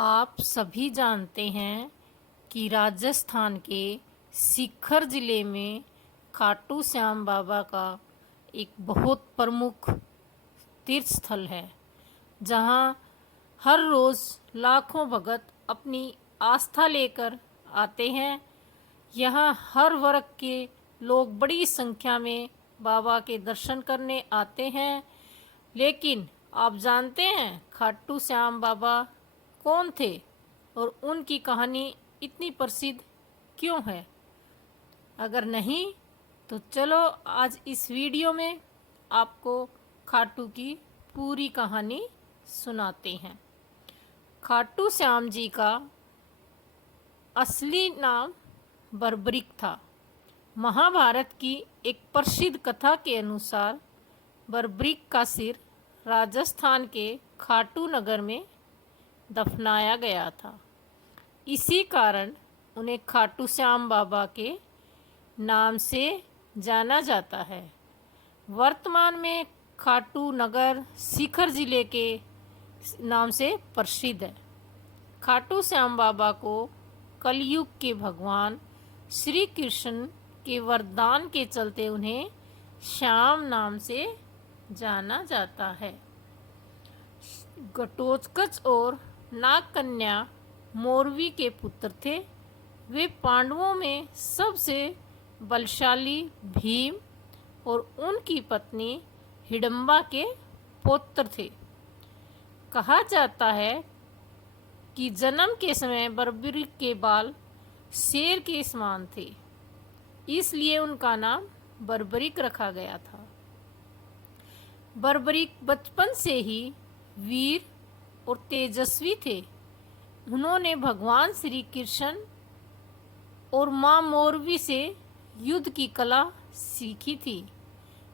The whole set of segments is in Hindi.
आप सभी जानते हैं कि राजस्थान के सीकर जिले में खाटू श्याम बाबा का एक बहुत प्रमुख तीर्थ स्थल है, जहां हर रोज़ लाखों भक्त अपनी आस्था लेकर आते हैं। यहाँ हर वर्ग के लोग बड़ी संख्या में बाबा के दर्शन करने आते हैं। लेकिन आप जानते हैं खाटू श्याम बाबा कौन थे और उनकी कहानी इतनी प्रसिद्ध क्यों है? अगर नहीं तो चलो आज इस वीडियो में आपको खाटू की पूरी कहानी सुनाते हैं। खाटू श्याम जी का असली नाम बर्बरिक था। महाभारत की एक प्रसिद्ध कथा के अनुसार बर्बरिक का सिर राजस्थान के खाटू नगर में दफनाया गया था। इसी कारण उन्हें खाटू श्याम बाबा के नाम से जाना जाता है। वर्तमान में खाटू नगर सीकर जिले के नाम से प्रसिद्ध है। खाटू श्याम बाबा को कलयुग के भगवान श्री कृष्ण के वरदान के चलते उन्हें श्याम नाम से जाना जाता है। घटोत्कच और नागकन्या मोरवी के पुत्र थे। वे पांडवों में सबसे बलशाली भीम और उनकी पत्नी हिडंबा के पुत्र थे। कहा जाता है कि जन्म के समय बर्बरिक के बाल शेर के समान थे, इसलिए उनका नाम बर्बरिक रखा गया था। बर्बरिक बचपन से ही वीर और तेजस्वी थे। उन्होंने भगवान श्री कृष्ण और मां मोरवी से युद्ध की कला सीखी थी।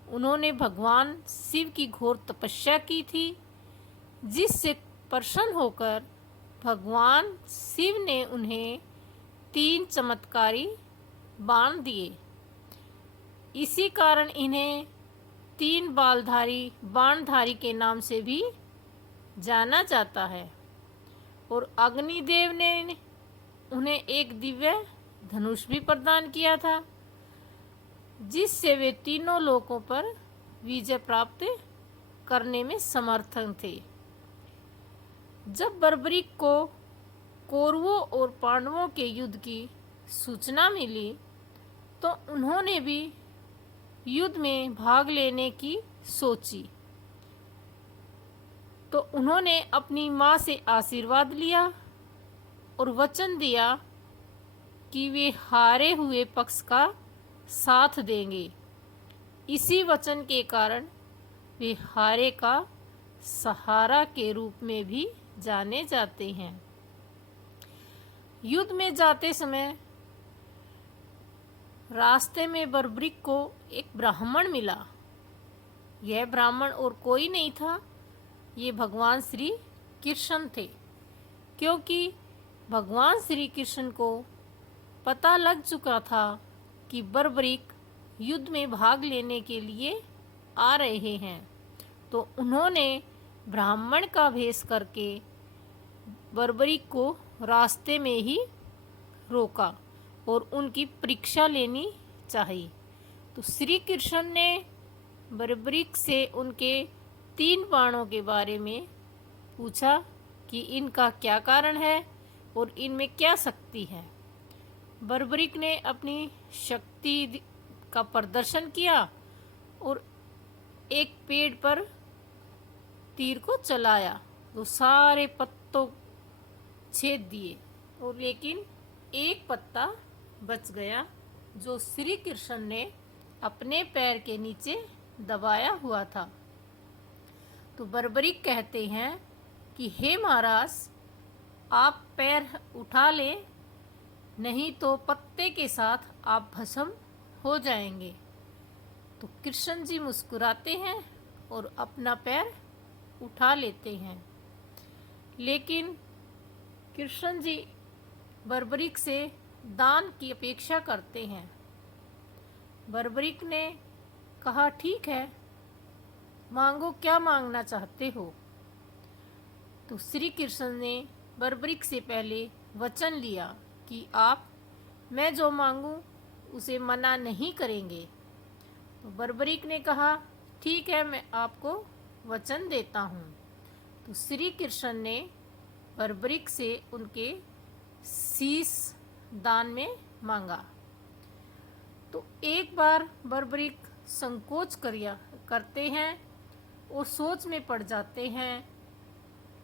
उन्होंने भगवान शिव की घोर तपस्या की थी, जिससे प्रसन्न होकर भगवान शिव ने उन्हें 3 चमत्कारी बाण दिए। इसी कारण इन्हें 3 बालधारी बाणधारी के नाम से भी जाना जाता है। और अग्निदेव ने उन्हें एक दिव्य धनुष भी प्रदान किया था, जिससे वे तीनों लोकों पर विजय प्राप्त करने में समर्थन थे। जब बर्बरिक को कौरवों और पांडवों के युद्ध की सूचना मिली तो उन्होंने भी युद्ध में भाग लेने की सोची। तो उन्होंने अपनी माँ से आशीर्वाद लिया और वचन दिया कि वे हारे हुए पक्ष का साथ देंगे। इसी वचन के कारण वे हारे का सहारा के रूप में भी जाने जाते हैं। युद्ध में जाते समय रास्ते में बर्बरिक को एक ब्राह्मण मिला। यह ब्राह्मण और कोई नहीं था, ये भगवान श्री कृष्ण थे। क्योंकि भगवान श्री कृष्ण को पता लग चुका था कि बर्बरिक युद्ध में भाग लेने के लिए आ रहे हैं, तो उन्होंने ब्राह्मण का भेष करके बर्बरिक को रास्ते में ही रोका और उनकी परीक्षा लेनी चाहिए। तो श्री कृष्ण ने बर्बरिक से उनके 3 बाणों के बारे में पूछा कि इनका क्या कारण है और इनमें क्या शक्ति है। बर्बरिक ने अपनी शक्ति का प्रदर्शन किया और एक पेड़ पर तीर को चलाया तो सारे पत्तों छेद दिए, और लेकिन एक पत्ता बच गया जो श्री कृष्ण ने अपने पैर के नीचे दबाया हुआ था। तो बर्बरिक कहते हैं कि हे महाराज, आप पैर उठा लें, नहीं तो पत्ते के साथ आप भस्म हो जाएंगे। तो कृष्ण जी मुस्कुराते हैं और अपना पैर उठा लेते हैं। लेकिन कृष्ण जी बर्बरिक से दान की अपेक्षा करते हैं। बर्बरिक ने कहा, ठीक है, मांगो, क्या मांगना चाहते हो। तो श्री कृष्ण ने बर्बरीक से पहले वचन लिया कि आप मैं जो मांगूं उसे मना नहीं करेंगे। तो बर्बरीक ने कहा, ठीक है, मैं आपको वचन देता हूँ। तो श्री कृष्ण ने बर्बरीक से उनके शीश दान में मांगा। तो एक बार बर्बरीक संकोच करते हैं और सोच में पड़ जाते हैं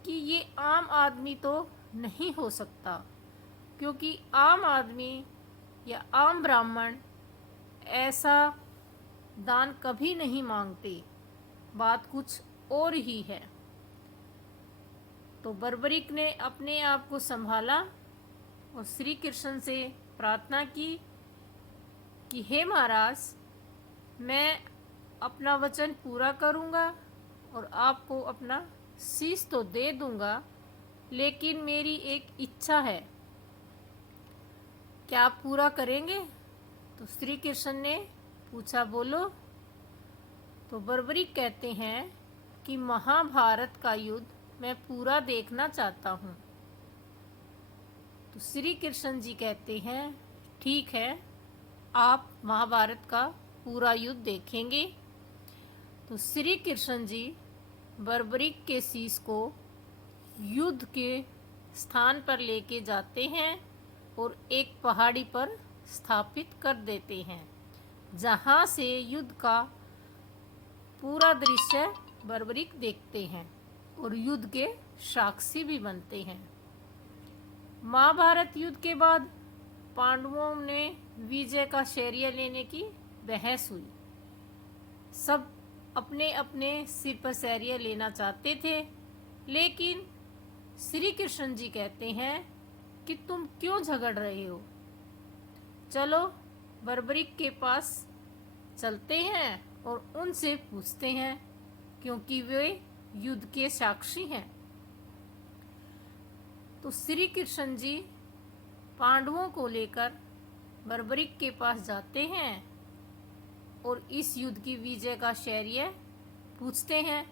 कि ये आम आदमी तो नहीं हो सकता, क्योंकि आम आदमी या आम ब्राह्मण ऐसा दान कभी नहीं मांगते, बात कुछ और ही है। तो बर्बरीक ने अपने आप को संभाला और श्री कृष्ण से प्रार्थना की कि हे महाराज, मैं अपना वचन पूरा करूंगा और आपको अपना शीश तो दे दूंगा, लेकिन मेरी एक इच्छा है, क्या आप पूरा करेंगे? तो श्री कृष्ण ने पूछा, बोलो। तो बर्बरीक कहते हैं कि महाभारत का युद्ध मैं पूरा देखना चाहता हूँ। तो श्री कृष्ण जी कहते हैं, ठीक है, आप महाभारत का पूरा युद्ध देखेंगे। तो श्री कृष्ण जी बर्बरीक के शीश को युद्ध के स्थान पर लेके जाते हैं और एक पहाड़ी पर स्थापित कर देते हैं, जहाँ से युद्ध का पूरा दृश्य बर्बरीक देखते हैं और युद्ध के साक्षी भी बनते हैं। महाभारत युद्ध के बाद पांडवों ने विजय का श्रेय लेने की बहस हुई। सब अपने अपने सिर पर श्रेय लेना चाहते थे, लेकिन श्री कृष्ण जी कहते हैं कि तुम क्यों झगड़ रहे हो, चलो बर्बरीक के पास चलते हैं और उनसे पूछते हैं, क्योंकि वे युद्ध के साक्षी हैं। तो श्री कृष्ण जी पांडवों को लेकर बर्बरीक के पास जाते हैं और इस युद्ध की विजय का श्रेय पूछते हैं।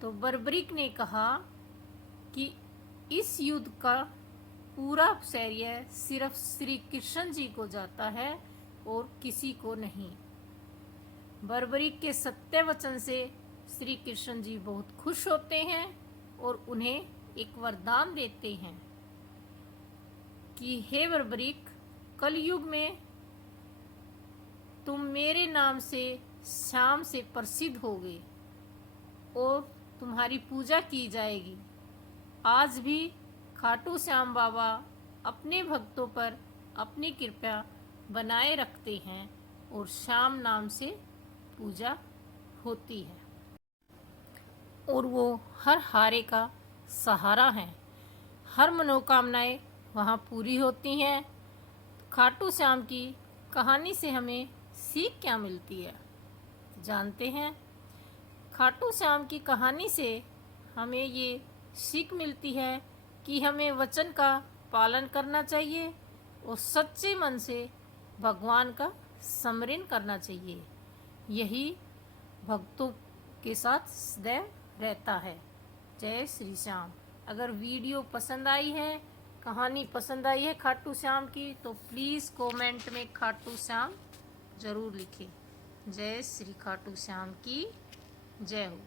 तो बर्बरीक ने कहा कि इस युद्ध का पूरा श्रेय सिर्फ श्री कृष्ण जी को जाता है और किसी को नहीं। बर्बरीक के सत्य वचन से श्री कृष्ण जी बहुत खुश होते हैं और उन्हें एक वरदान देते हैं कि हे बर्बरीक, कलयुग में तुम मेरे नाम से श्याम से प्रसिद्ध होगे और तुम्हारी पूजा की जाएगी। आज भी खाटू श्याम बाबा अपने भक्तों पर अपनी कृपा बनाए रखते हैं और श्याम नाम से पूजा होती है और वो हर हारे का सहारा हैं। हर मनोकामनाएं वहाँ पूरी होती हैं। खाटू श्याम की कहानी से हमें सीख क्या मिलती है, जानते हैं? खाटू श्याम की कहानी से हमें ये सीख मिलती है कि हमें वचन का पालन करना चाहिए और सच्चे मन से भगवान का स्मरण करना चाहिए। यही भक्तों के साथ सदैव रहता है। जय श्री श्याम। अगर वीडियो पसंद आई है, कहानी पसंद आई है खाटू श्याम की, तो प्लीज़ कमेंट में खाटू श्याम ज़रूर लिखें। जय श्री खाटू श्याम की जय हो।